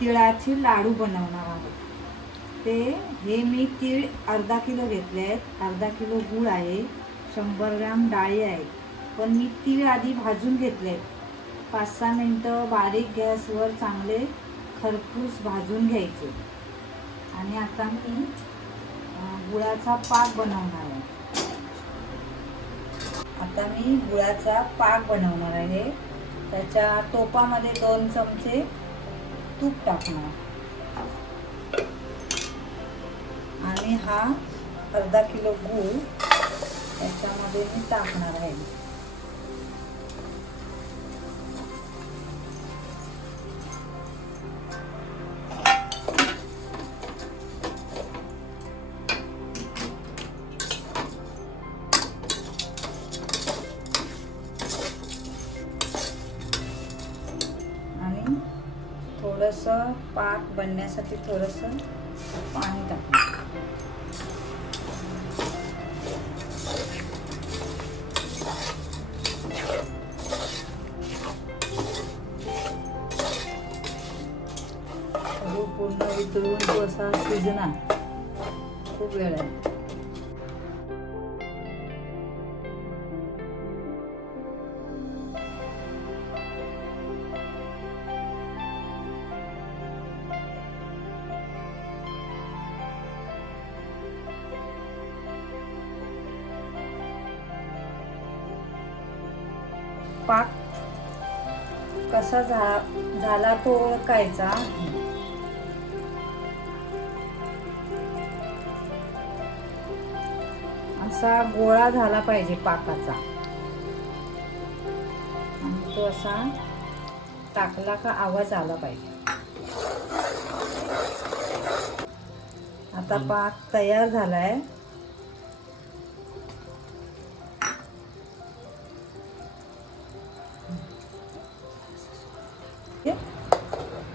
तिळाचे लाडू बनवणार आहोत. हे मी तीळ अर्धा किलो घेतले आहेत, अर्धा किलो गूळ आहे, 100 ग्राम डाळी आहे. पण मी तीळ आधी भाजून घेतले आहेत. 5-6 मिनटं बारीक गॅसवर चांगले खरपूस भाजून घ्यायचे. आणि आता मी गुळाचा पाक बनवणार आहे. आता मी गुळाचा पाक बनवणार आहे. त्याच्या टोपामध्ये 2 चमचे तूप टाकणार आणि हा अर्धा किलो गूळ त्याच्यामध्ये मी टाकणार आहे. आणि थोडंसं पाक बनण्यासाठी थोडंसं पाणी टाकणार. पूर्ण वितळून तो असा शिजणार. खूप वेळ आहे. पाक कसा झाला तो ओळखायचा. असा गोळा झाला पाहिजे पाकाचा. आणि तो असा टाकला का आवाज आला पाहिजे. आता पाक तयार झालाय.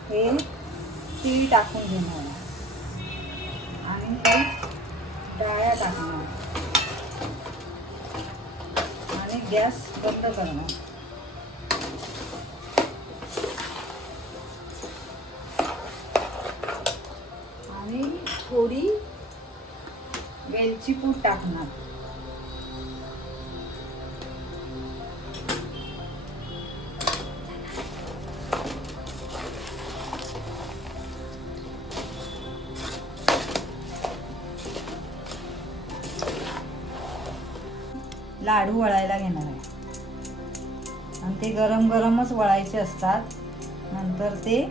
हे तीळ टाकून घेणार आणि डाळ्या टाकणार आणि गॅस बंद करणार. आणि थोडी वेलची पूड टाकणार. लाडू वळायला घेणार आहे. आणि ते गरम गरमच वळायचे असतात, नंतर ते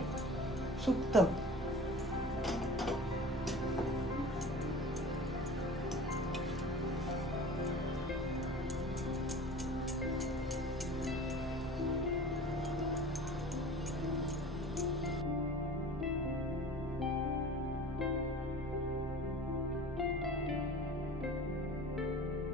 सुकतं.